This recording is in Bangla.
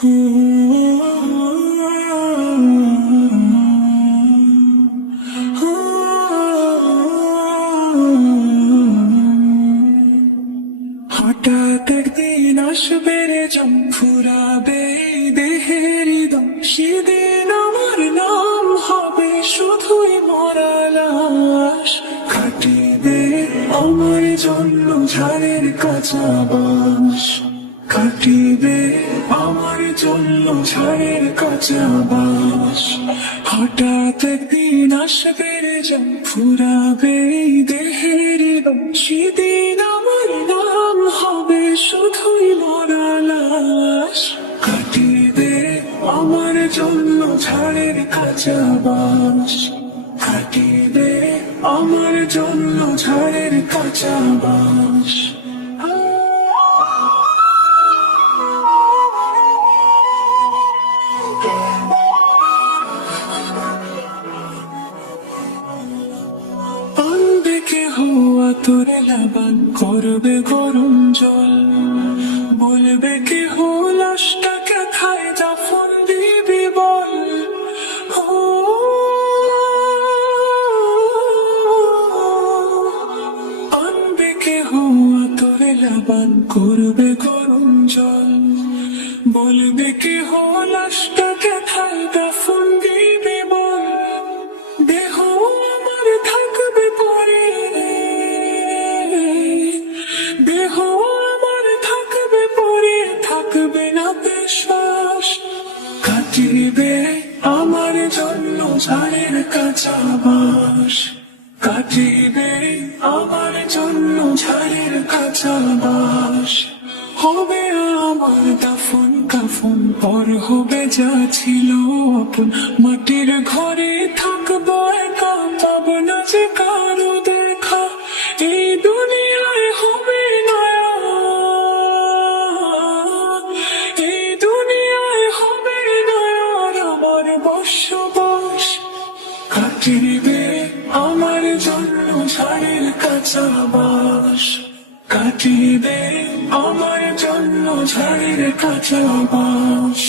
হঠাৎ একদিন আসবে রে যম ফুরাবে দেহের দম, সেদিন আমার নাম হবে শুধুই মরা লাশ। কাটিবে আমার জন্য ঝাড়ের কাঁচা বাঁশ, কাটিবে আমার জন্য ঝাড়ের কাঁচা বাঁশ। হঠাৎ একদিন আসবে রে যম ফুরাবে দেহের দম, সেদিন আমার নাম হবে শুধুই মরা লাশ। কাটিবে আমার জন্য ঝাড়ের কাঁচা বাঁশ, কাটিবে আমার জন্য ঝাড়ের কাঁচা বাঁশ। আনবে কেহ আতরে লাবান, করবে গরম জল, বলবে কেহ লাশটাকে খায় দাফন দিবি বল। আনবে কেহ আতরে লাবান, করবে গরম জল, বলবে কেহ লাশটাকে খায় দাফন দিবি বল। দেহ আমার থাকবে পরে, দেহ আমার থাকবে পরে, থাকবে না বিশ্বাস। কাটিবে আমার জন্য ঝাড়ের কাঁচা বাঁশ, কাটিবে আমার জন্য ঝাড়ের কাঁচা বাঁশ। হবে আমার দাফন কাফন, পর হবে যা ছিল আপন, মাটির ঘরে থাকবো একা, পাবো না যে কারো দেখা। এই দুনিয়ায় হবে নয়া, এই দুনিয়ায় হবে নয়ার আমার বসবাস। কাটিবে আমার জন্য ঝাড়ের কাঁচা বাঁশ, কাটিবে আমার জন্য ঝাড়ের কাঁচা বাঁশ।